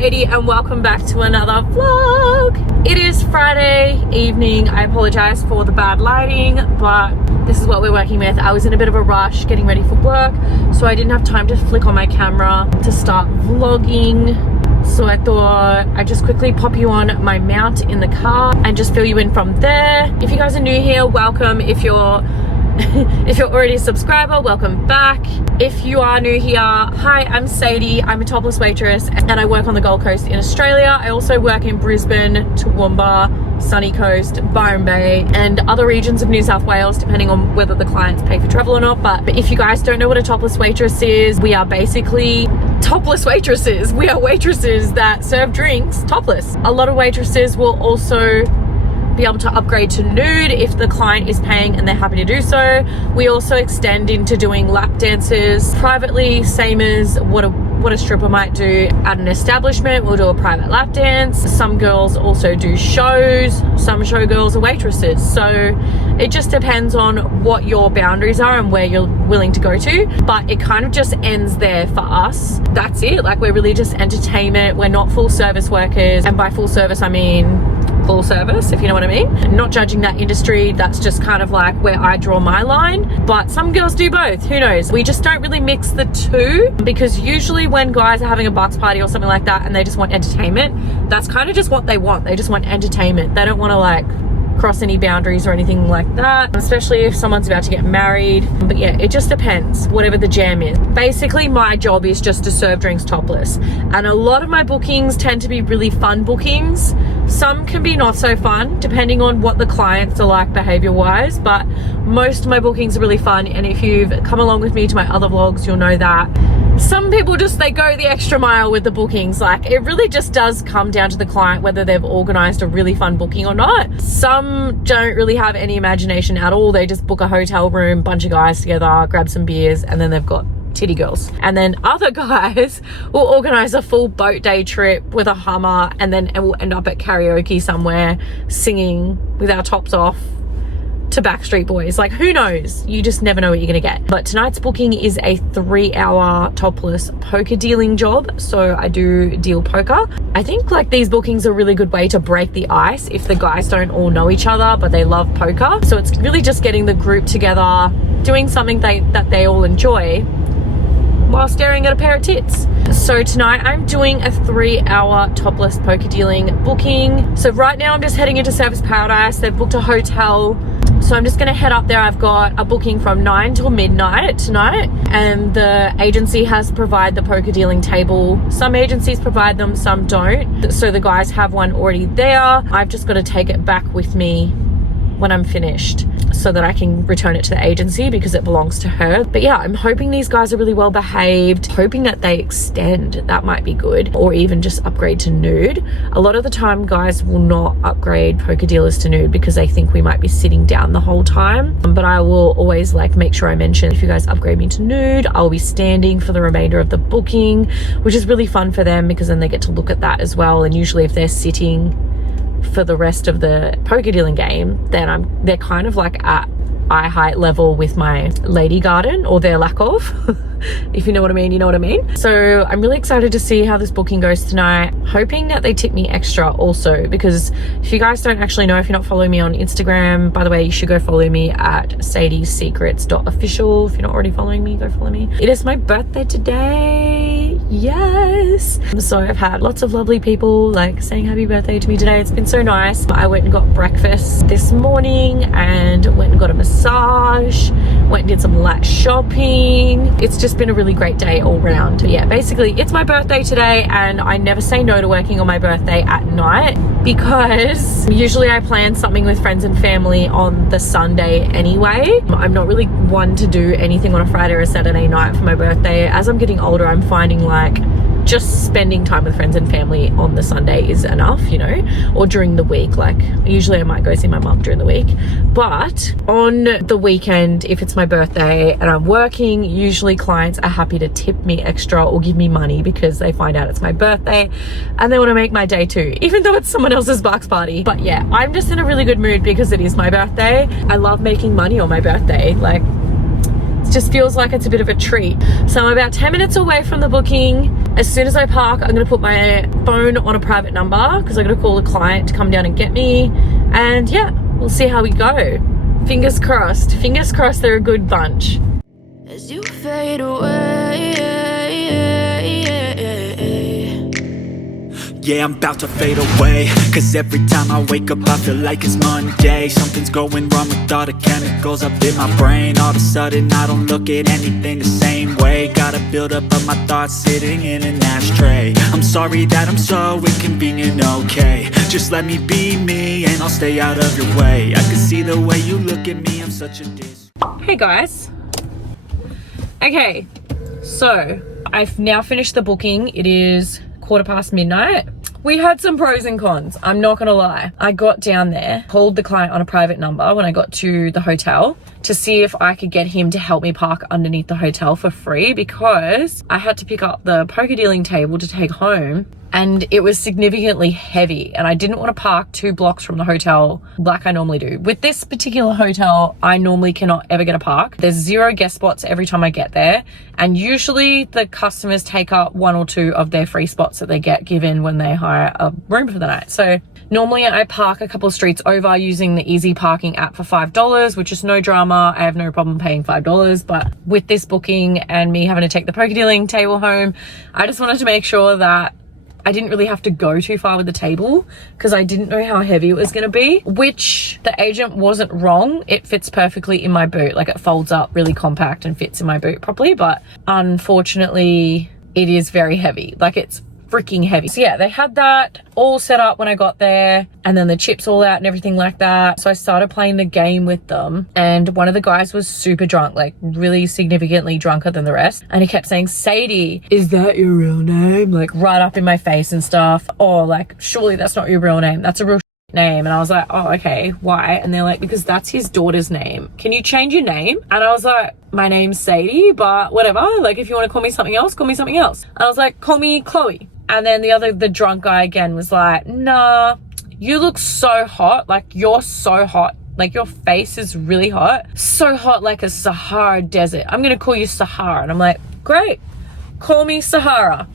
Sadie and welcome back to another vlog. It is Friday evening. I apologize for the bad lighting, but this is what we're working with. I was in a bit of a rush getting ready for work, so I didn't have time to flick on my camera to start vlogging. So I thought I'd just quickly pop you on my mount in the car and just fill you in from there. If you guys are new here, welcome. If you're already a subscriber, welcome back. If you are new here, hi, I'm Sadie. I'm a topless waitress and I work on the Gold Coast in Australia. I also work in Brisbane, Toowoomba, Sunny Coast, Byron Bay and other regions of New South Wales, depending on whether the clients pay for travel or not. But if you guys don't know what a topless waitress is, we are basically topless waitresses. We are waitresses that serve drinks topless. A lot of waitresses will also be able to upgrade to nude if the client is paying and they're happy to do so. We also extend into doing lap dances privately, same as what a stripper might do at an establishment. We'll do a private lap dance. Some girls also do shows. Some showgirls are waitresses. So it just depends on what your boundaries are and where you're willing to go to. But it kind of just ends there for us. That's it. Like, we're really just entertainment. We're not full service workers. And by full service, I mean full service, if you know what I mean. Not judging that industry, that's just kind of like where I draw my line, but some girls do both, who knows. We just don't really mix the two, because usually when guys are having a bucks party or something like that and they just want entertainment, that's kind of just what they want. They just want entertainment. They don't want to like cross any boundaries or anything like that, especially if someone's about to get married. But yeah, it just depends, whatever the jam is. Basically, my job is just to serve drinks topless, and a lot of my bookings tend to be really fun bookings. Some can be not so fun, depending on what the clients are like behavior wise, but most of my bookings are really fun. And if you've come along with me to my other vlogs, you'll know that some people they go the extra mile with the bookings. Like, it really just does come down to the client whether they've organized a really fun booking or not. Some don't really have any imagination at all. They just book a hotel room, bunch of guys together, grab some beers, and then they've got titty girls. And then other guys will organize a full boat day trip with a Hummer, and then we'll end up at karaoke somewhere singing with our tops off to Backstreet Boys. Like, who knows? You just never know what you're gonna get. But tonight's booking is a 3-hour topless poker dealing job. So I do deal poker. I think like these bookings are a really good way to break the ice if the guys don't all know each other but they love poker. So it's really just getting the group together, doing something that they all enjoy while staring at a pair of tits. So tonight I'm doing a 3-hour topless poker dealing booking. So right now I'm just heading into Service Paradise. They've booked a hotel, so I'm just gonna head up there. I've got a booking from 9 till midnight tonight, and the agency has provided the poker dealing table. Some agencies provide them, some don't. So the guys have one already there. I've just got to take it back with me when I'm finished so that I can return it to the agency because it belongs to her. But yeah, I'm hoping these guys are really well behaved, hoping that they extend. That might be good, or even just upgrade to nude. A lot of the time guys will not upgrade poker dealers to nude because they think we might be sitting down the whole time. But I will always like make sure I mention, if you guys upgrade me to nude, I'll be standing for the remainder of the booking, which is really fun for them because then they get to look at that as well. And usually if they're sitting for the rest of the poker dealing game, then they're kind of like at eye height level with my lady garden, or their lack of. If you know what I mean, you know what I mean. So I'm really excited to see how this booking goes tonight, hoping that they tip me extra also, because if you guys don't actually know, if you're not following me on Instagram, by the way, you should go follow me at sadiesecrets.official. If you're not already following me, go follow me. It is my birthday today. Yes. So I've had lots of lovely people like saying happy birthday to me today. It's been so nice. I went and got breakfast this morning and went and got a massage, went and did some light shopping. It's just been a really great day all round. But yeah, basically it's my birthday today, and I never say no to working on my birthday at night because usually I plan something with friends and family on the Sunday anyway. I'm not really one to do anything on a Friday or a Saturday night for my birthday. As I'm getting older, I'm finding like just spending time with friends and family on the Sunday is enough, you know, or during the week. Like usually I might go see my mum during the week, but on the weekend, if it's my birthday and I'm working, usually clients are happy to tip me extra or give me money because they find out it's my birthday and they want to make my day too, even though it's someone else's bucks party. But yeah, I'm just in a really good mood because it is my birthday. I love making money on my birthday. Like, it's just feels like it's a bit of a treat. So I'm about 10 minutes away from the booking. As soon as I park, I'm gonna put my phone on a private number because I'm gonna call a client to come down and get me. And yeah, we'll see how we go. Fingers crossed they're a good bunch. As you fade away, yeah, I'm about to fade away. Cause every time I wake up I feel like it's Monday. Something's going wrong with all the chemicals up in my brain. All of a sudden I don't look at anything the same way. Gotta build up of my thoughts sitting in an ashtray. I'm sorry that I'm so inconvenient, okay. Just let me be me and I'll stay out of your way. I can see the way you look at me, I'm such a diss. Hey guys. Okay, so I've now finished the booking. It is 1:15 midnight. We had some pros and cons, I'm not gonna lie. I got down there, called the client on a private number when I got to the hotel to see if I could get him to help me park underneath the hotel for free, because I had to pick up the poker dealing table to take home and it was significantly heavy and I didn't want to park 2 blocks from the hotel like I normally do. With this particular hotel, I normally cannot ever get a park. There's 0 guest spots every time I get there, and usually the customers take up 1 or 2 of their free spots that they get given when they hire a room for the night. So normally I park a couple of streets over using the easy parking app for $5, which is no drama. I have no problem paying $5, but with this booking and me having to take the poker dealing table home, I just wanted to make sure that I didn't really have to go too far with the table because I didn't know how heavy it was going to be, which the agent wasn't wrong. It fits perfectly in my boot. Like, it folds up really compact and fits in my boot properly, but unfortunately it is very heavy. Like, it's freaking heavy. So yeah, they had that all set up when I got there, and then the chips all out and everything like that. So I started playing the game with them, and one of the guys was super drunk, like really significantly drunker than the rest, and he kept saying, "Sadie, is that your real name?" Like right up in my face and stuff. Or like, surely that's not your real name, that's a real name. And I was like, oh, okay, why? And they're like, because that's his daughter's name, can you change your name? And I was like, my name's Sadie, but whatever, like if you want to call me something else, call me something else. And I was like, call me Chloe. And then the drunk guy again was like, nah, you look so hot, like you're so hot, like your face is really hot, so hot like a Sahara desert, I'm gonna call you Sahara. And I'm like, great, call me Sahara.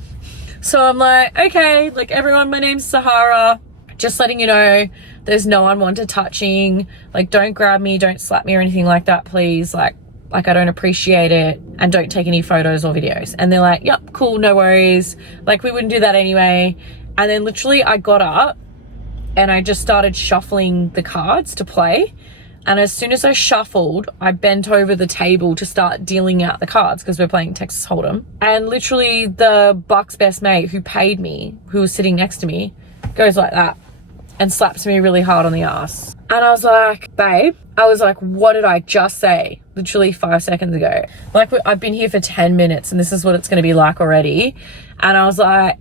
So I'm like, okay, like everyone, my name's Sahara, just letting you know there's no unwanted touching, like don't grab me, don't slap me or anything like that, please, like I don't appreciate it, and don't take any photos or videos. And they're like, yep, cool, no worries, like we wouldn't do that anyway. And then literally I got up and I just started shuffling the cards to play, and as soon as I shuffled, I bent over the table to start dealing out the cards because we're playing Texas Hold'em. And literally the Buck's best mate who paid me, who was sitting next to me, goes like that and slaps me really hard on the ass. And I was like, babe, I was like, what did I just say? Literally 5 seconds ago. Like, I've been here for 10 minutes and this is what it's going to be like already. And I was like,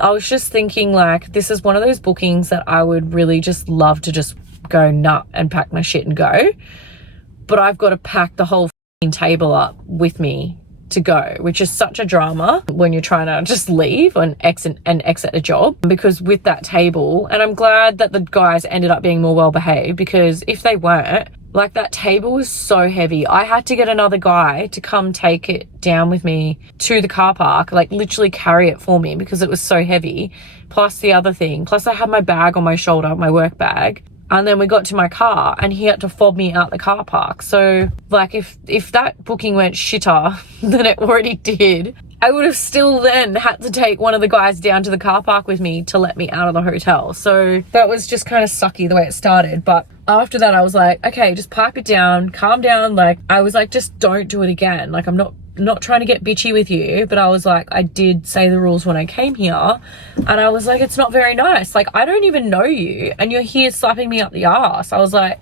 I was just thinking, like, this is one of those bookings that I would really just love to just go nut and pack my shit and go. But I've got to pack the whole table up with me to go, which is such a drama when you're trying to just leave and exit a job. Because with that table, and I'm glad that the guys ended up being more well behaved, because if they weren't, like, that table was so heavy, I had to get another guy to come take it down with me to the car park, like literally carry it for me because it was so heavy. Plus the other thing, plus I had my bag on my shoulder, my work bag. And then we got to my car and he had to fob me out the car park. So like, if that booking went shitter than it already did, I would have still then had to take one of the guys down to the car park with me to let me out of the hotel. So that was just kind of sucky the way it started. But after that I was like, okay, just pipe it down, calm down. Like, I was like, just don't do it again. Like, I'm not trying to get bitchy with you, but I was like, I did say the rules when I came here, and I was like, it's not very nice. Like, I don't even know you and you're here slapping me up the ass. I was like,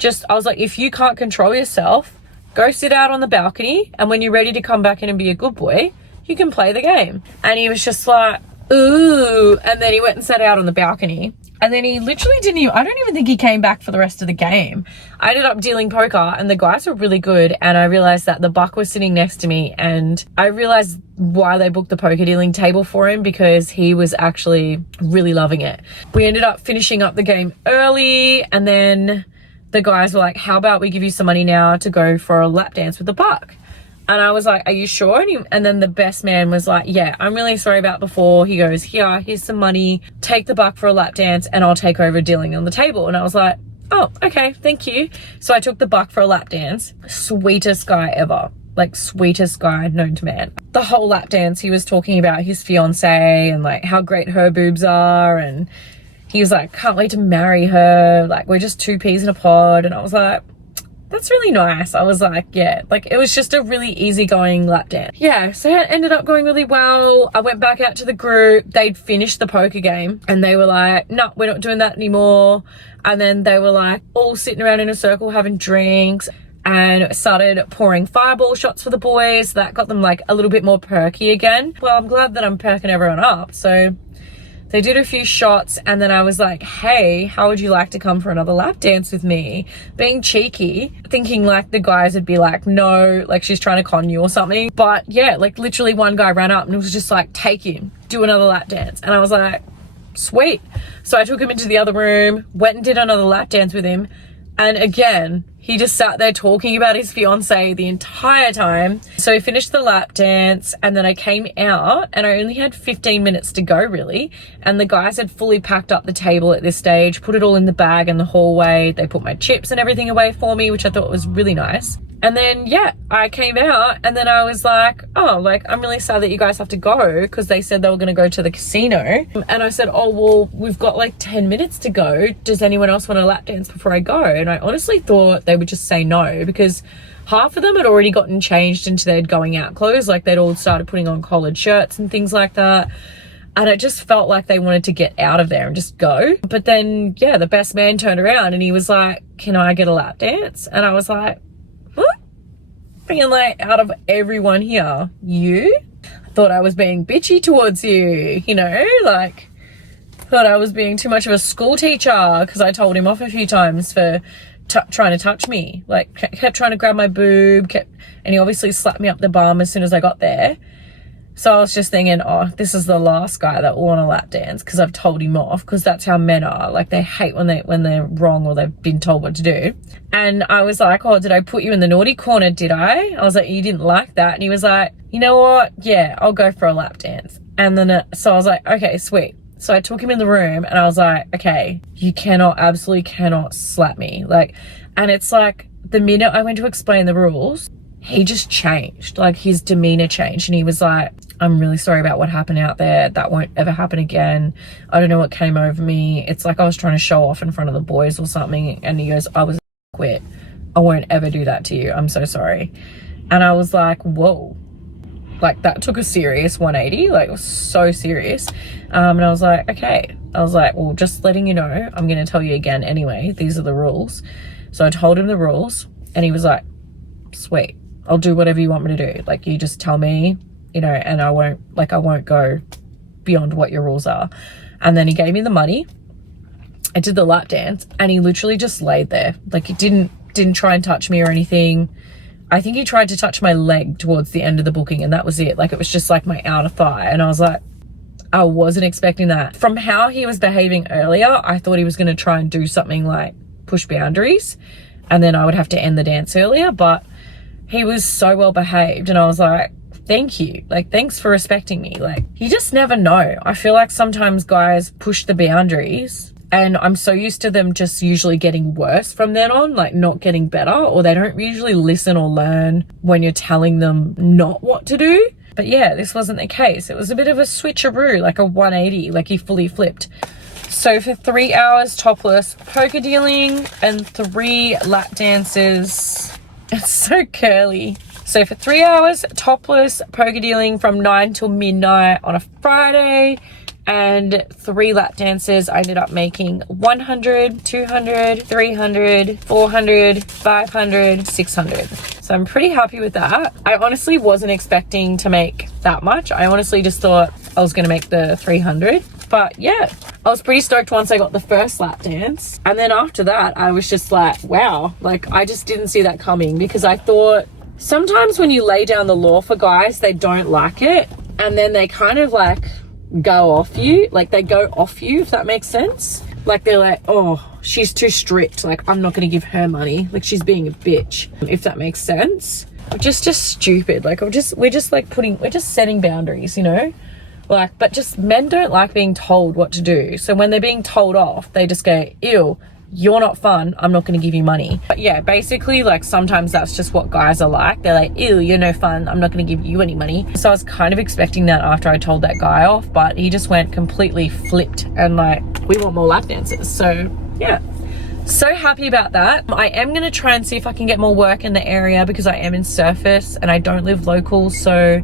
if you can't control yourself, go sit out on the balcony, and when you're ready to come back in and be a good boy, you can play the game. And he was just like, ooh. And then he went and sat out on the balcony. And then he literally I don't even think he came back for the rest of the game. I ended up dealing poker and the guys were really good. And I realized that the Buck was sitting next to me, and I realized why they booked the poker dealing table for him, because he was actually really loving it. We ended up finishing up the game early, and then the guys were like, how about we give you some money now to go for a lap dance with the Buck? And I was like, are you sure? And then the best man was like, yeah, I'm really sorry about before. He goes, here's some money, take the buck for a lap dance and I'll take over dealing on the table. And I was like, oh, okay, thank you. So I took the buck for a lap dance. Sweetest guy ever. Like, sweetest guy known to man. The whole lap dance, he was talking about his fiance and like how great her boobs are. And he was like, can't wait to marry her. Like, we're just two peas in a pod. And I was like, that's really nice. I was like, yeah, like it was just a really easygoing lap dance. Yeah, so it ended up going really well. I went back out to the group. They'd finished the poker game and they were like, no, we're not doing that anymore. And then they were like all sitting around in a circle having drinks and started pouring fireball shots for the boys. That got them like a little bit more perky again. Well, I'm glad that I'm perking everyone up. So they did a few shots and then I was like, hey, how would you like to come for another lap dance with me? Being cheeky, thinking like the guys would be like, no, like she's trying to con you or something. But yeah, like literally one guy ran up and was just like, take him, do another lap dance. And I was like, sweet. So I took him into the other room, went and did another lap dance with him. And again, he just sat there talking about his fiance the entire time. So we finished the lap dance and then I came out and I only had 15 minutes to go really. And the guys had fully packed up the table at this stage, put it all in the bag in the hallway. They put my chips and everything away for me, which I thought was really nice. And then, yeah, I came out and then I was like, oh, like, I'm really sad that you guys have to go because they said they were going to go to the casino. And I said, oh, well, we've got like 10 minutes to go. Does anyone else want a lap dance before I go? And I honestly thought they would just say no because half of them had already gotten changed into their going out clothes. Like they'd all started putting on collared shirts and things like that. And it just felt like they wanted to get out of there and just go. But then, yeah, the best man turned around and he was like, can I get a lap dance? And I was like, what? Being like, out of everyone here, you? Thought I was being bitchy towards you, you know? Like, thought I was being too much of a school teacher because I told him off a few times for trying to touch me. Like, kept trying to grab my boob, and he obviously slapped me up the bum as soon as I got there. So I was just thinking, oh, this is the last guy that will want a lap dance because I've told him off, because that's how men are. Like, they hate when they're wrong or they've been told what to do. And I was like, oh, did I put you in the naughty corner, did I? I was like, you didn't like that. And he was like, you know what? Yeah, I'll go for a lap dance. And then, so I was like, okay, sweet. So I took him in the room and I was like, okay, you absolutely cannot slap me. Like, and it's like the minute I went to explain the rules, he just changed. Like, his demeanor changed and he was like, I'm really sorry about what happened out there. That won't ever happen again. I don't know what came over me. It's like I was trying to show off in front of the boys or something. And he goes, I was quit. I won't ever do that to you. I'm so sorry. And I was like, whoa. Like, that took a serious 180. Like, it was so serious. And I was like, okay. I was like, well, just letting you know, I'm going to tell you again anyway. These are the rules. So I told him the rules and he was like, sweet. I'll do whatever you want me to do. Like, you just tell me, you know, and I won't go beyond what your rules are. And then he gave me the money. I did the lap dance and he literally just laid there. Like, he didn't try and touch me or anything. I think he tried to touch my leg towards the end of the booking and that was it. Like, it was just like my outer thigh. And I was like, I wasn't expecting that. From how he was behaving earlier, I thought he was going to try and do something like push boundaries and then I would have to end the dance earlier. But he was so well behaved and I was like, thank you. Like, thanks for respecting me. Like, you just never know. I feel like sometimes guys push the boundaries and I'm so used to them just usually getting worse from then on, like not getting better, or they don't usually listen or learn when you're telling them not what to do. But yeah, this wasn't the case. It was a bit of a switcheroo, like a 180, like he fully flipped. So for 3 hours topless poker dealing and 3 lap dances. It's so curly. So for 3 hours topless poker dealing from 9 till midnight on a Friday and 3 lap dances, I ended up making 100, 200, 300, 400, 500, 600. So I'm pretty happy with that. I honestly wasn't expecting to make that much. I honestly just thought I was going to make the 300. But yeah, I was pretty stoked once I got the first lap dance. And then after that, I was just like, wow, like I just didn't see that coming, because I thought sometimes when you lay down the law for guys, they don't like it. And then they kind of like go off you, like they go off you, if that makes sense. Like, they're like, oh, she's too strict. Like, I'm not going to give her money. Like, she's being a bitch, if that makes sense. Just stupid. Like, we're just setting boundaries, you know? Like, but just men don't like being told what to do. So when they're being told off, they just go, ew, you're not fun, I'm not going to give you money. But yeah, basically, like, sometimes that's just what guys are like. They're like, ew, you're no fun, I'm not going to give you any money. So I was kind of expecting that after I told that guy off, but he just went completely flipped and like, we want more lap dances. So yeah, so happy about that. I am going to try and see if I can get more work in the area because I am in Surface and I don't live local. So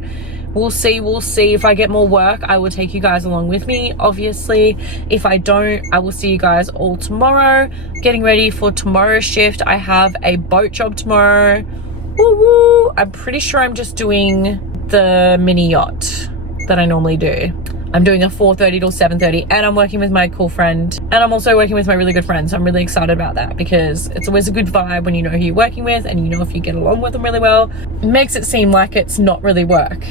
we'll see if I get more work. I will take you guys along with me, obviously. If I don't, I will see you guys all tomorrow. Getting ready for tomorrow's shift. I have a boat job tomorrow. Woo woo. I'm pretty sure I'm just doing the mini yacht that I normally do. I'm doing a 4:30 till 7:30 and I'm working with my cool friend and I'm also working with my really good friend. So I'm really excited about that because it's always a good vibe when you know who you're working with and you know if you get along with them really well. It makes it seem like it's not really work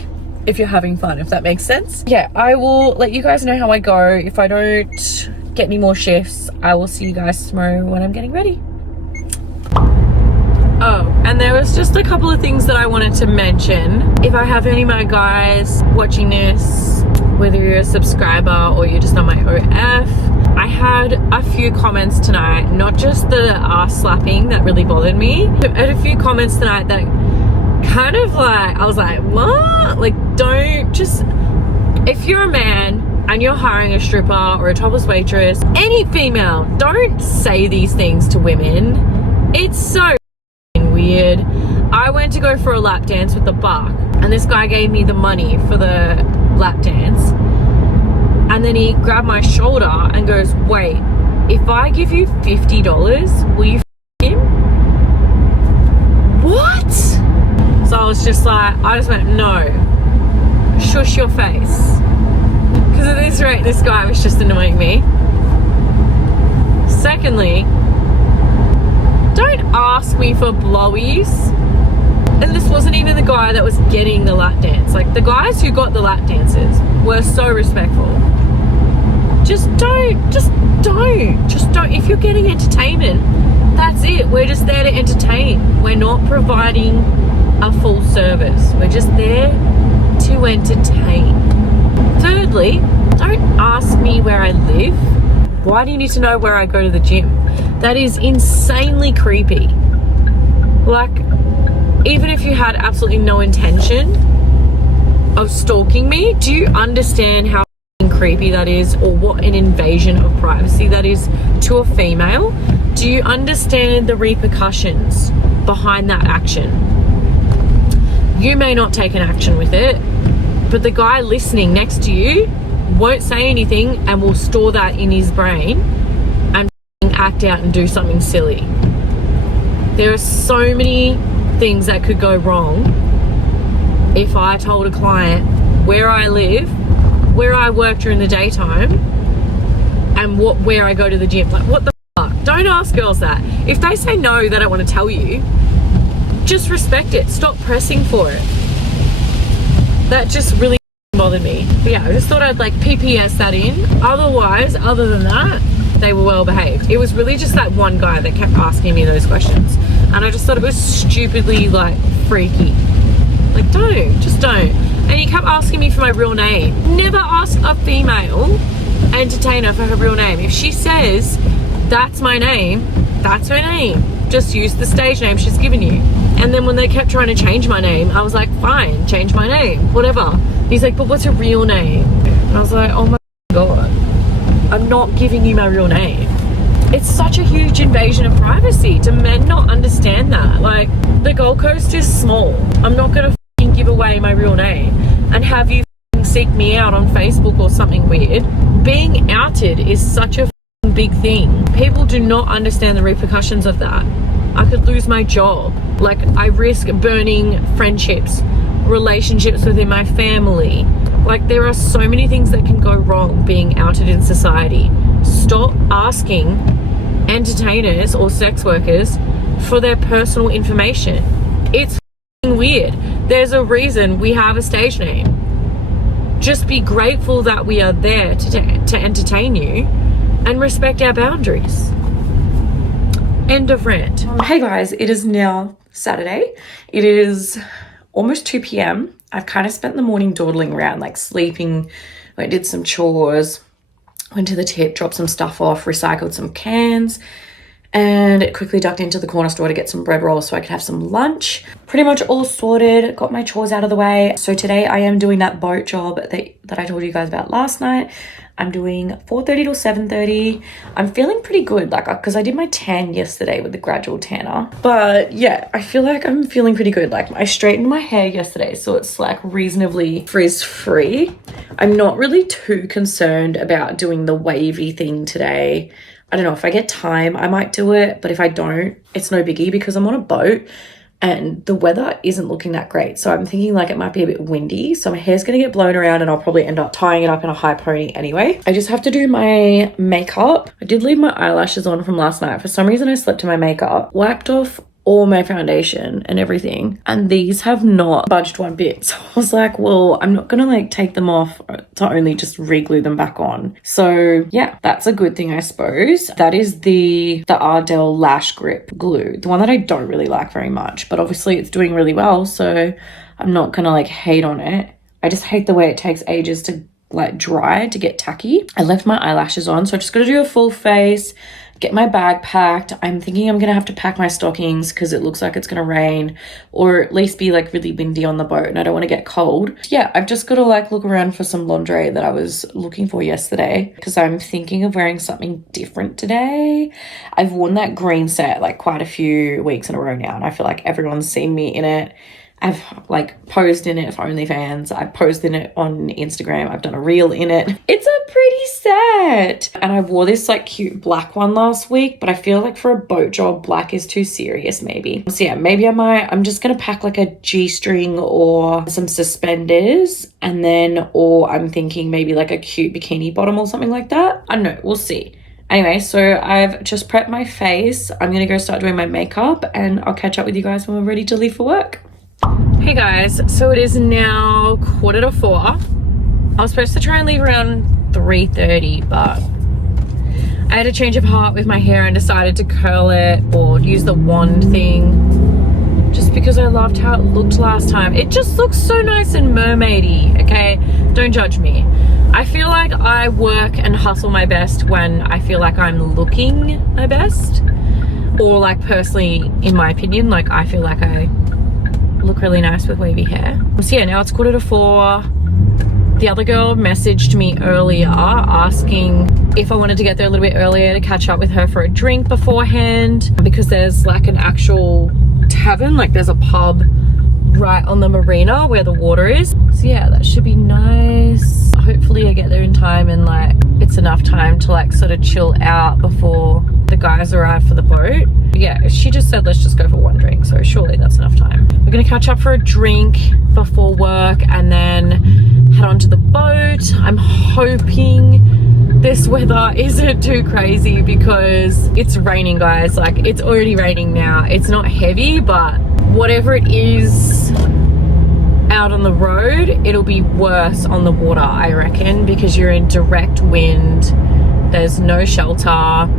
if you're having fun, if that makes sense. Yeah, I will let you guys know how I go. If I don't get any more shifts, I will see you guys tomorrow when I'm getting ready. Oh, and there was just a couple of things that I wanted to mention. If I have any of my guys watching this, whether you're a subscriber or you're just on my OF, I had a few comments tonight, not just the ass slapping that really bothered me. I had a few comments tonight that kind of like, I was like, what? Like, don't just, if you're a man and you're hiring a stripper or a topless waitress, any female, don't say these things to women. It's so weird. I went to go for a lap dance with the buck and this guy gave me the money for the lap dance and then he grabbed my shoulder and goes, wait, if I give you $50, will you f him? What? So I was just like, I just went, no, shush your face. Because at this rate, this guy was just annoying me. Secondly, don't ask me for blowies. And this wasn't even the guy that was getting the lap dance. Like, the guys who got the lap dances were so respectful. Just don't. If you're getting entertainment, that's it. We're just there to entertain. We're not providing a full service. We're just there to entertain. Thirdly, don't ask me where I live. Why do you need to know where I go to the gym? That is insanely creepy. Like, even if you had absolutely no intention of stalking me, do you understand how creepy that is, or what an invasion of privacy that is to a female? Do you understand the repercussions behind that action? You may not take an action with it, but the guy listening next to you won't say anything and will store that in his brain and act out and do something silly. There are so many things that could go wrong if I told a client where I live, where I work during the daytime, and where I go to the gym. Like, what the fuck? Don't ask girls that. If they say no, they don't want to tell you, just respect it. Stop pressing for it. That just really bothered me. But yeah, I just thought I'd like PPS that in. Otherwise, other than that, they were well behaved. It was really just that one guy that kept asking me those questions. And I just thought it was stupidly like freaky. Like, just don't. And he kept asking me for my real name. Never ask a female entertainer for her real name. If she says, that's my name, that's her name. Just use the stage name she's given you. And then when they kept trying to change my name, I was like, fine, change my name, whatever. He's like, but what's your real name? And I was like, oh my God, I'm not giving you my real name. It's such a huge invasion of privacy. Do men not understand that? Like, the Gold Coast is small. I'm not gonna give away my real name and have you seek me out on Facebook or something weird. Being outed is such a big thing. People do not understand the repercussions of that. I could lose my job. Like, I risk burning friendships, relationships within my family. Like, there are so many things that can go wrong being outed in society. Stop asking entertainers or sex workers for their personal information. It's weird. There's a reason we have a stage name. Just be grateful that we are there to entertain you and respect our boundaries. End of rant. Hey guys, it is now Saturday. It is almost 2 p.m. I've kind of spent the morning dawdling around, like sleeping. I did some chores, went to the tip, dropped some stuff off, recycled some cans, and quickly ducked into the corner store to get some bread rolls so I could have some lunch. Pretty much all sorted, got my chores out of the way. So today I am doing that boat job that I told you guys about last night. I'm doing 4:30 till 7:30. I'm feeling pretty good, like, because I did my tan yesterday with the gradual tanner. But yeah, I feel like I'm feeling pretty good. Like, I straightened my hair yesterday, so it's like reasonably frizz-free. I'm not really too concerned about doing the wavy thing today. I don't know, if I get time, I might do it, but if I don't, it's no biggie because I'm on a boat and the weather isn't looking that great. So I'm thinking like it might be a bit windy. So my hair's going to get blown around and I'll probably end up tying it up in a high pony anyway. I just have to do my makeup. I did leave my eyelashes on from last night. For some reason, I slept in my makeup, wiped off all my foundation and everything, and these have not budged one bit. So I was like, well, I'm not gonna like take them off to only just re-glue them back on. So yeah, that's a good thing, I suppose. That is the Ardell Lash Grip glue, the one that I don't really like very much, but obviously it's doing really well, so I'm not gonna like hate on it. I just hate the way it takes ages to like dry, to get tacky. I left my eyelashes on, so I just gotta do a full face, get my bag packed. I'm thinking I'm gonna have to pack my stockings because it looks like it's gonna rain, or at least be like really windy on the boat and I don't want to get cold. Yeah, I've just got to like look around for some lingerie that I was looking for yesterday because I'm thinking of wearing something different today. I've worn that green set like quite a few weeks in a row now and I feel like everyone's seen me in it. I've like posed in it for OnlyFans. I've posed in it on Instagram. I've done a reel in it. It's a pretty set. And I wore this like cute black one last week, but I feel like for a boat job, black is too serious maybe. So yeah, maybe I'm just going to pack like a G-string or some suspenders, and then, or I'm thinking maybe like a cute bikini bottom or something like that. I don't know. We'll see. Anyway, so I've just prepped my face. I'm going to go start doing my makeup and I'll catch up with you guys when we're ready to leave for work. Hey guys, so it is now 3:45. I was supposed to try and leave around 3:30, but I had a change of heart with my hair and decided to curl it or use the wand thing just because I loved how it looked last time. It just looks so nice and mermaidy, okay? Don't judge me. I feel like I work and hustle my best when I feel like I'm looking my best, or like personally, in my opinion, like I feel like I look really nice with wavy hair. So yeah, now it's 3:45. The other girl messaged me earlier asking if I wanted to get there a little bit earlier to catch up with her for a drink beforehand, because there's like an actual tavern, like there's a pub right on the marina where the water is. So yeah, that should be nice. Hopefully I get there in time and like it's enough time to like sort of chill out before the guys arrive for the boat. But yeah, she just said let's just go for one drink, so surely that's enough time. We're gonna catch up for a drink before work and then head on to the boat. I'm hoping this weather isn't too crazy because it's raining, guys. Like, it's already raining now. It's not heavy, but whatever it is out on the road, it'll be worse on the water, I reckon, because you're in direct wind. There's no shelter.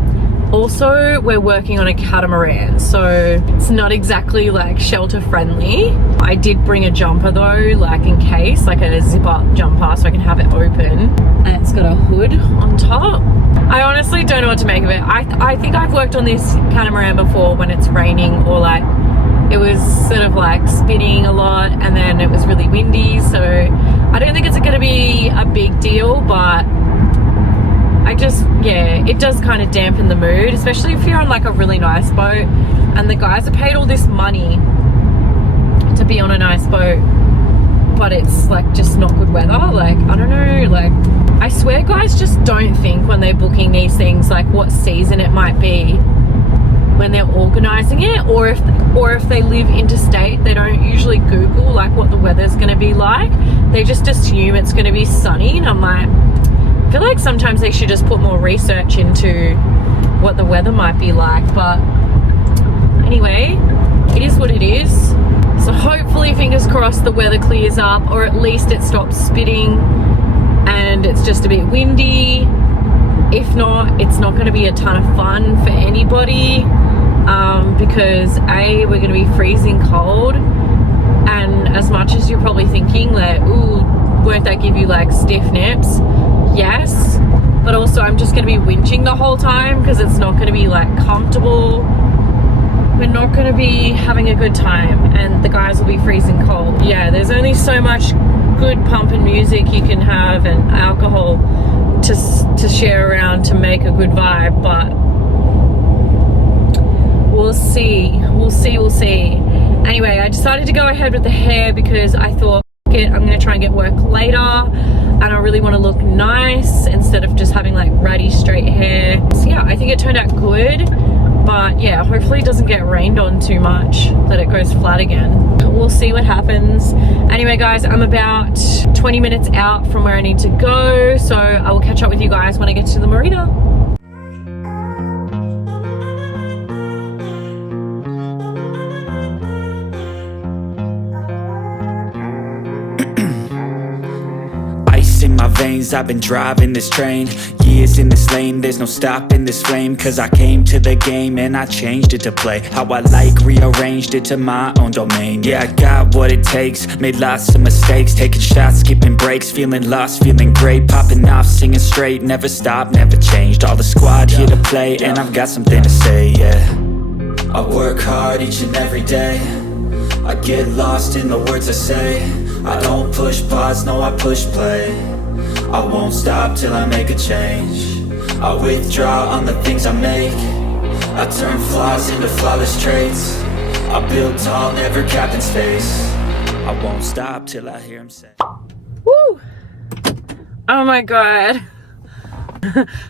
Also, we're working on a catamaran, so it's not exactly like shelter friendly. I did bring a jumper though, like in case, like a zip up jumper so I can have it open. And it's got a hood on top. I honestly don't know what to make of it. I think I've worked on this catamaran before when it's raining, or like it was sort of like spinning a lot and then it was really windy. So I don't think it's gonna be a big deal, but yeah, it does kind of dampen the mood, especially if you're on like a really nice boat and the guys have paid all this money to be on a nice boat, but it's like just not good weather. Like, I don't know, like I swear guys just don't think when they're booking these things like what season it might be when they're organizing it, or if they live interstate, they don't usually Google like what the weather's going to be like. They just assume it's going to be sunny, and I'm like, I feel like sometimes they should just put more research into what the weather might be like. But anyway, it is what it is. So hopefully, fingers crossed, the weather clears up, or at least it stops spitting and it's just a bit windy. If not, it's not going to be a ton of fun for anybody, because A, we're going to be freezing cold, and as much as you're probably thinking like, ooh, won't that give you like stiff nips? Yes, but also I'm just going to be whinging the whole time because it's not going to be like comfortable. We're not going to be having a good time, and the guys will be freezing cold. Yeah, there's only so much good pumping music you can have and alcohol to share around to make a good vibe, but we'll see. Anyway, I decided to go ahead with the hair because I thought, I'm going to try and get work later, and I really want to look nice instead of just having like ratty straight hair. So yeah, I think it turned out good, but yeah, hopefully it doesn't get rained on too much, that it goes flat again. We'll see what happens. Anyway guys, I'm about 20 minutes out from where I need to go, so I will catch up with you guys when I get to the marina. In my veins, I've been driving this train, years in this lane, there's no stopping this flame, cause I came to the game and I changed it to play how I like, rearranged it to my own domain. Yeah, I got what it takes, made lots of mistakes, taking shots, skipping breaks, feeling lost, feeling great, popping off, singing straight, never stopped, never changed, all the squad here to play, and I've got something to say, yeah. I work hard each and every day, I get lost in the words I say, I don't push pause, no I push play, I won't stop till I make a change, I withdraw on the things I make, I turn flaws into flawless traits, I build tall, never capped in space, I won't stop till I hear him say. Woo! Oh my god.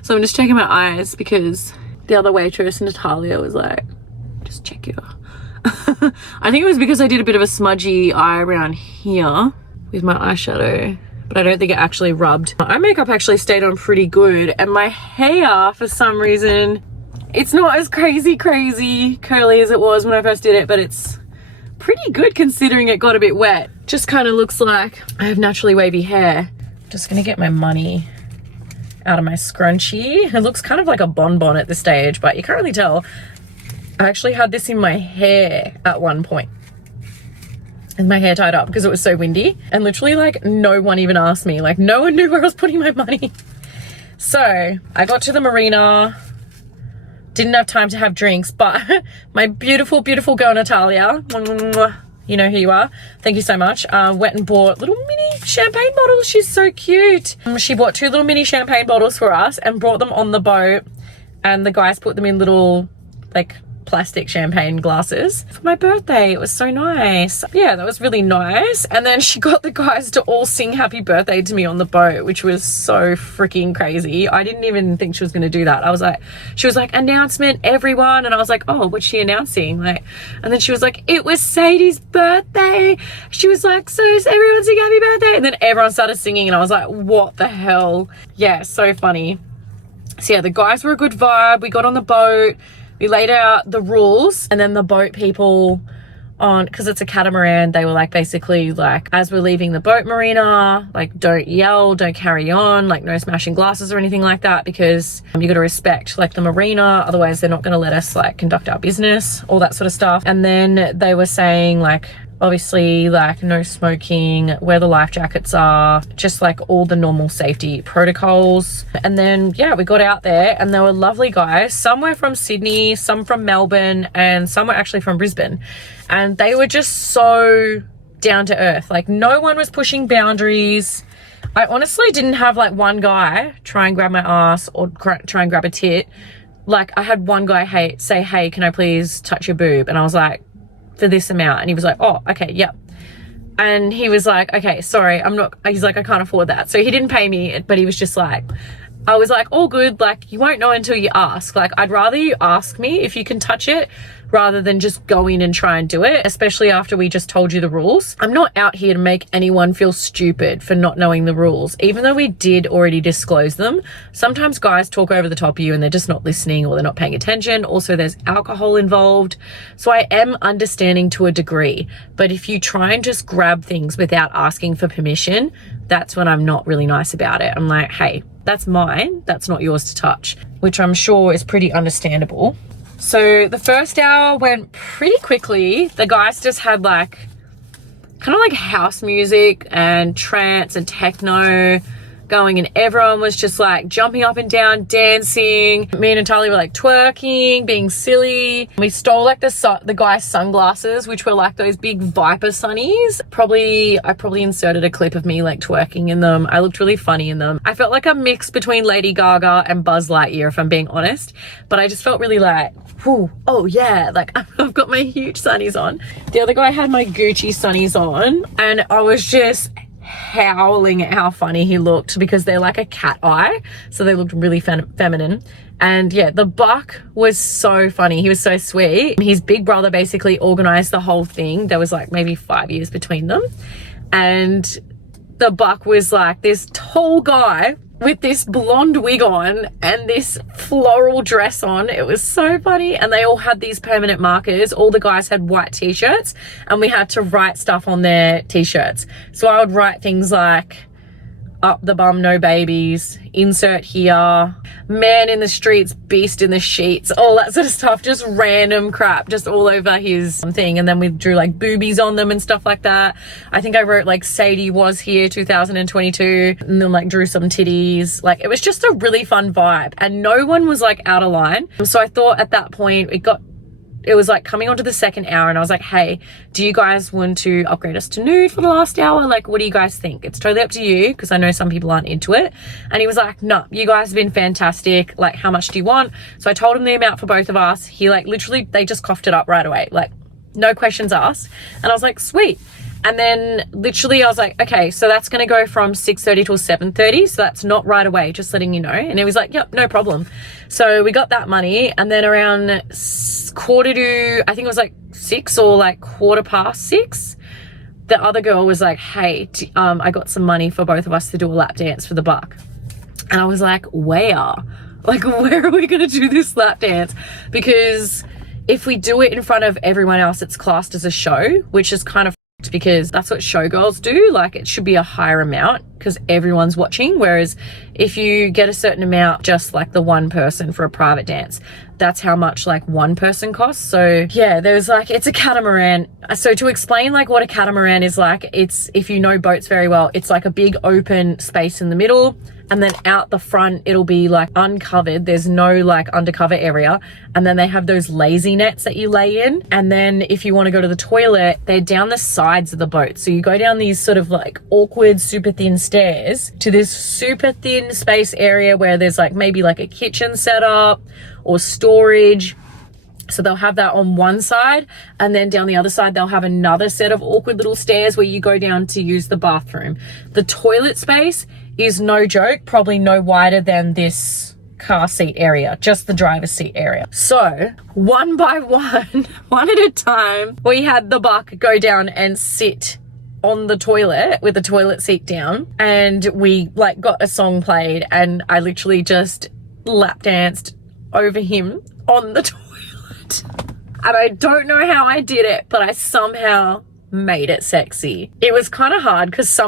So I'm just checking my eyes because the other waitress, Natalia, was like, just check your I think it was because I did a bit of a smudgy eye around here with my eyeshadow, but I don't think it actually rubbed. My makeup actually stayed on pretty good, and my hair, for some reason, it's not as crazy curly as it was when I first did it, but it's pretty good considering it got a bit wet. Just kind of looks like I have naturally wavy hair. Just gonna get my money out of my scrunchie. It looks kind of like a bonbon at this stage, but you can't really tell. I actually had this in my hair at one point, and my hair tied up because it was so windy, and literally like no one even asked me, like no one knew where I was putting my money. So I got to the marina, didn't have time to have drinks, but my beautiful girl Natalia, you know who you are, thank you so much, went and bought little mini champagne bottles. She's so cute. She bought 2 little mini champagne bottles for us and brought them on the boat, and the guys put them in little like plastic champagne glasses for my birthday. It was so nice. Yeah, that was really nice. And then she got the guys to all sing happy birthday to me on the boat, which was so freaking crazy. I didn't even think she was going to do that. She was like, announcement everyone, and I was like, oh, what's she announcing? Like, and then she was like, it was Sadie's birthday. She was like, so everyone sing happy birthday, and then everyone started singing, and I was like, what the hell? Yeah, so funny. So yeah, the guys were a good vibe. We got on the boat, we laid out the rules, and then the boat people on, because it's a catamaran, they were like, basically like, as we're leaving the boat marina, like don't yell, don't carry on, like no smashing glasses or anything like that, because you got to respect like the marina, otherwise they're not going to let us like conduct our business, all that sort of stuff. And then they were saying like, obviously like no smoking, where the life jackets are, just like all the normal safety protocols. And then yeah, we got out there and there were lovely guys. Some were from Sydney, some from Melbourne, and some were actually from Brisbane. And they were just so down to earth. Like no one was pushing boundaries. I honestly didn't have like one guy try and grab my ass or try and grab a tit. Like I had one guy say, hey, can I please touch your boob? And I was like, for this amount. And he was like, oh, okay, yep. And he was like, okay, sorry, he's like, I can't afford that. So he didn't pay me, but he was just like, I was like, all good, like you won't know until you ask. Like I'd rather you ask me if you can touch it rather than just go in and try and do it, especially after we just told you the rules. I'm not out here to make anyone feel stupid for not knowing the rules, even though we did already disclose them. Sometimes guys talk over the top of you and they're just not listening or they're not paying attention. Also, there's alcohol involved. So I am understanding to a degree, but if you try and just grab things without asking for permission, that's when I'm not really nice about it. I'm like, hey, that's mine, that's not yours to touch, which I'm sure is pretty understandable. So the first hour went pretty quickly. The guys just had like kind of like house music and trance and techno going, and everyone was just like jumping up and down, dancing. Me and Natalia were like twerking, being silly. We stole like the guy's sunglasses, which were like those big Viper sunnies. I probably inserted a clip of me like twerking in them. I looked really funny in them. I felt like a mix between Lady Gaga and Buzz Lightyear, if I'm being honest, but I just felt really like, whew, oh yeah, like I've got my huge sunnies on. The other guy had my Gucci sunnies on, and I was just howling at how funny he looked because they're like a cat eye, so they looked really feminine. And yeah, the buck was so funny. He was so sweet. His big brother basically organized the whole thing. There was like maybe 5 years between them, and the buck was like this tall guy with this blonde wig on and this floral dress on. It was so funny. And they all had these permanent markers. All the guys had white t-shirts, and we had to write stuff on their t-shirts. So I would write things like, up the bum, no babies, insert here, man in the streets, beast in the sheets, all that sort of stuff, just random crap just all over his thing. And then we drew like boobies on them and stuff like that. I think I wrote like Sadie was here 2022, and then like drew some titties. Like it was just a really fun vibe, and no one was like out of line. So I thought at that point it was like coming onto the second hour, and I was like, hey, do you guys want to upgrade us to nude for the last hour? Like, what do you guys think? It's totally up to you, because I know some people aren't into it. And he was like, no, you guys have been fantastic. Like, how much do you want? So I told him the amount for both of us. He like literally, they just coughed it up right away. Like no questions asked. And I was like, sweet. And then literally I was like, okay, so that's going to go from 6:30 till 7:30. So that's not right away, just letting you know. And he was like, yep, no problem. So we got that money. And then around quarter to, I think it was like 6 or like 6:15, the other girl was like, hey, I got some money for both of us to do a lap dance for the buck. And I was like, where? Like, where are we going to do this lap dance? Because if we do it in front of everyone else, it's classed as a show, which is kind of because that's what showgirls do. Like it should be a higher amount because everyone's watching, whereas if you get a certain amount, just like the one person for a private dance, that's how much like one person costs. So yeah, there's like, it's a catamaran. So to explain like what a catamaran is like, it's, if you know boats very well, it's like a big open space in the middle, and then out the front it'll be like uncovered. There's no like undercover area, and then they have those lazy nets that you lay in. And then if you want to go to the toilet, they're down the sides of the boat. So you go down these sort of like awkward super thin stairs to this super thin space area where there's like maybe like a kitchen setup or storage. So they'll have that on one side, and then down the other side they'll have another set of awkward little stairs where you go down to use the bathroom. The toilet space is no joke, probably no wider than this car seat area, just the driver's seat area. So one by one, one at a time, we had the buck go down and sit on the toilet with the toilet seat down, and we like got a song played, and I literally just lap danced over him on the toilet. And I don't know how I did it, but I somehow made it sexy. It was kind of hard because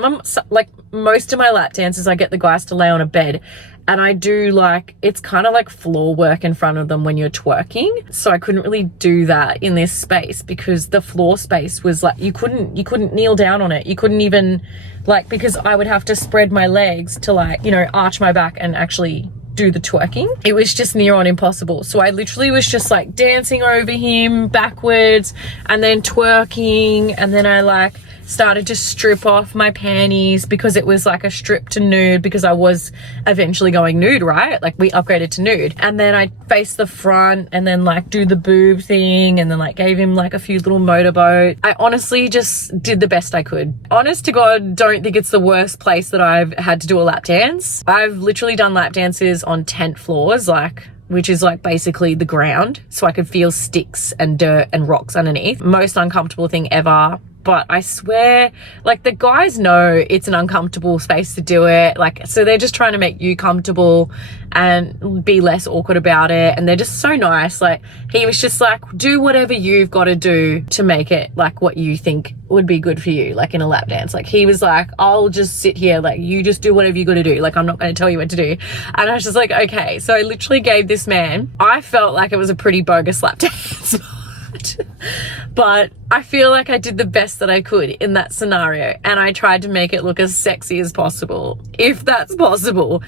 like most of my lap dances, I get the guys to lay on a bed, and I do like, it's kind of like floor work in front of them when you're twerking. So I couldn't really do that in this space because the floor space was like, you couldn't kneel down on it. You couldn't even like, because I would have to spread my legs to like, you know, arch my back and actually do the twerking. It was just near on impossible. So I literally was just like dancing over him backwards and then twerking, and then I like started to strip off my panties because it was like a strip to nude, because I was eventually going nude, right? Like we upgraded to nude. And then I faced the front and then like do the boob thing, and then like gave him like a few little motorboat. I honestly just did the best I could. Honest to God, don't think it's the worst place that I've had to do a lap dance. I've literally done lap dances on tent floors, like, which is like basically the ground, so I could feel sticks and dirt and rocks underneath. Most uncomfortable thing ever. but I swear, like, the guys know it's an uncomfortable space to do it, like, so they're just trying to make you comfortable and be less awkward about it, and they're just so nice. Like, he was just like, do whatever you've got to do to make it like what you think would be good for you, like in a lap dance. Like, he was like, I'll just sit here, like, you just do whatever you got to do, like, I'm not going to tell you what to do. And I was just like, okay. So I literally gave this man, I felt like it was a pretty bogus lap dance but I feel like I did the best that I could in that scenario, and I tried to make it look as sexy as possible, if that's possible.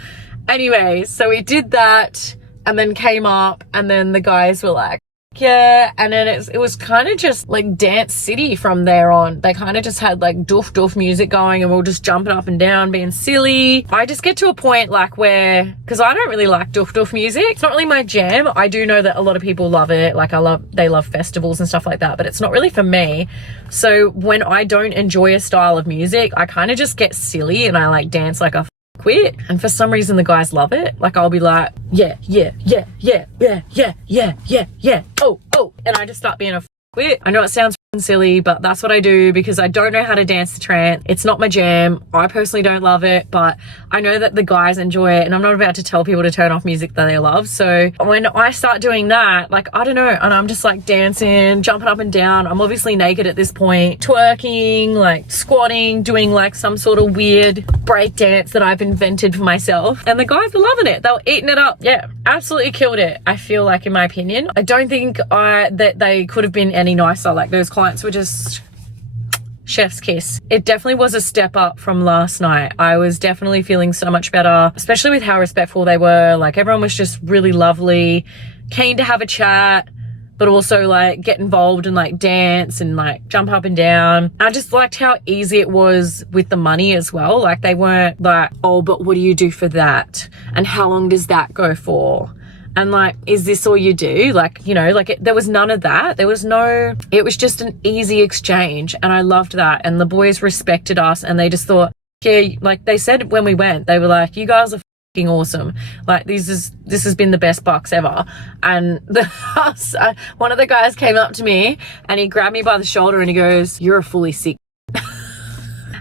Anyway, so we did that, and then came up, and then the guys were like, yeah, and then it was kind of just like Dance City from there on. They kind of just had like doof doof music going, and we were just jumping up and down, being silly. I just get to a point like where, because I don't really like doof doof music, it's not really my jam. I do know that a lot of people love it, like they love festivals and stuff like that, but it's not really for me. So when I don't enjoy a style of music, I kind of just get silly and I like dance like a quit. And for some reason the guys love it. Like, I'll be like, yeah, yeah, yeah, yeah, yeah, yeah, yeah, yeah, yeah, oh, and I just start being a quit. I know it sounds silly, but that's what I do because I don't know how to dance the trance. It's not my jam. I personally don't love it, but I know that the guys enjoy it, and I'm not about to tell people to turn off music that they love. So when I start doing that, like, I don't know, and I'm just like dancing, jumping up and down. I'm obviously naked at this point, twerking, like squatting, doing like some sort of weird break dance that I've invented for myself, and the guys were loving it. They were eating it up. Yeah, absolutely killed it, I feel like, in my opinion. I don't think that they could have been any nicer. Like, those clients were just chef's kiss. It definitely was a step up from last night. I was definitely feeling so much better, especially with how respectful they were. Like, everyone was just really lovely, keen to have a chat, but also like get involved and like dance and like jump up and down. I just liked how easy it was with the money as well. Like, they weren't like, oh, but what do you do for that? And how long does that go for? And like, is this all you do? Like, you know, like there was none of that. It was just an easy exchange. And I loved that. And the boys respected us, and they just thought, yeah, like they said when we went, they were like, you guys are fucking awesome. Like, this has been the best bucks ever. And one of the guys came up to me and he grabbed me by the shoulder and he goes, you're a fully sick.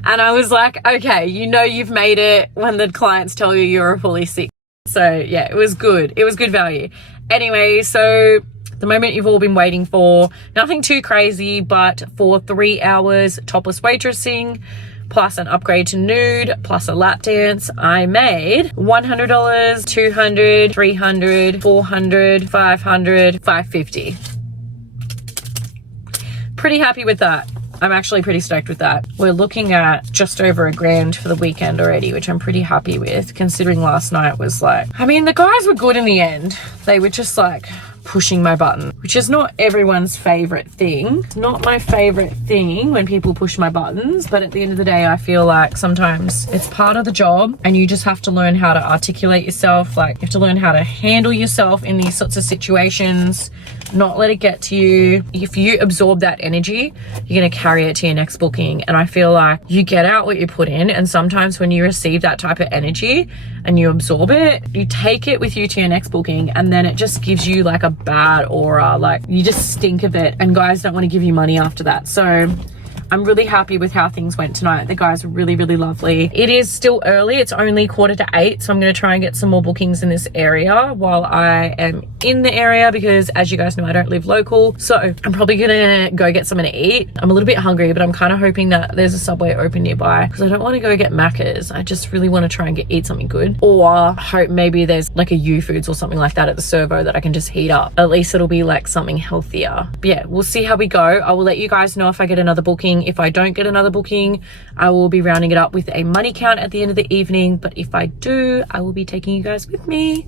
And I was like, okay, you know, you've made it when the clients tell you you're a fully sick. So yeah, it was good. It was good value. Anyway, so the moment you've all been waiting for, nothing too crazy, but for 3 hours topless waitressing, plus an upgrade to Nude, plus a lap dance, I made $100, $200, $300, $400, $500, $550. Pretty happy with that. I'm actually pretty stoked with that. We're looking at just over $1,000 for the weekend already, which I'm pretty happy with, considering last night was like, I mean, the guys were good in the end. They were just like pushing my button, which is not everyone's favorite thing. It's not my favorite thing when people push my buttons, but at the end of the day, I feel like sometimes it's part of the job, and you just have to learn how to articulate yourself. Like, you have to learn how to handle yourself in these sorts of situations, not let it get to you. If you absorb that energy, you're going to carry it to your next booking. And I feel like you get out what you put in, and sometimes when you receive that type of energy and you absorb it, you take it with you to your next booking, and then it just gives you like a bad aura. Like, you just stink of it, and guys don't want to give you money after that. So I'm really happy with how things went tonight. The guys were really, really lovely. It is still early. It's only 7:45, so I'm going to try and get some more bookings in this area while I am in the area, because as you guys know, I don't live local. So I'm probably going to go get something to eat. I'm a little bit hungry, but I'm kind of hoping that there's a Subway open nearby, because I don't want to go get Macca's. I just really want to try and eat something good, or hope maybe there's like a U Foods or something like that at the servo that I can just heat up. At least it'll be like something healthier. But yeah, we'll see how we go. I will let you guys know if I get another booking. If I don't get another booking, I will be rounding it up with a money count at the end of the evening. But if I do, I will be taking you guys with me.